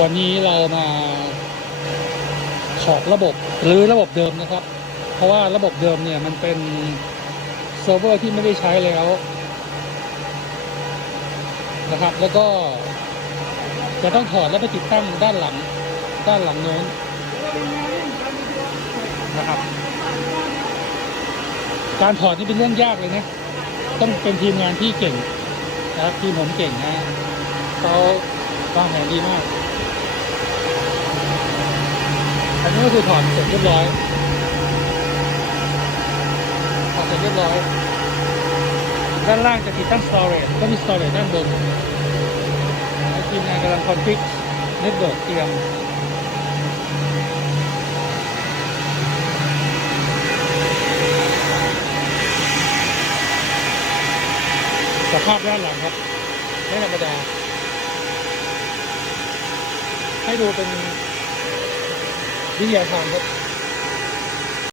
วันนี้เรามาถอดระบบหรือระบบเดิมนะครับ เพราะว่าระบบเดิมเนี่ยมันเป็นเซิร์ฟเวอร์ที่ไม่ได้ใช้แล้วนะครับ แล้วก็จะต้องถอดแล้วไปติดตั้งด้านหลัง ด้านหลังโน้นนะครับ การถอดนี่เป็นเรื่องยากเลยนะต้องเป็นทีมงานที่เก่งนะครับทีมผมเก่งนะเขาวางแผนดีมาก อั นนี้ก็คือถอดเสร็จเรียบร้อยถอดเสร็จเรียบร้อย ด้านล่างจะติดตั้ง storage ก็มี storage ด้านบนทีมงานกำลังคอนฟิกเน็ตเวิร์กเตรียมสภาพด้านหลังครับไม่ธรรมดา ให้ดูเป็น วิ上ย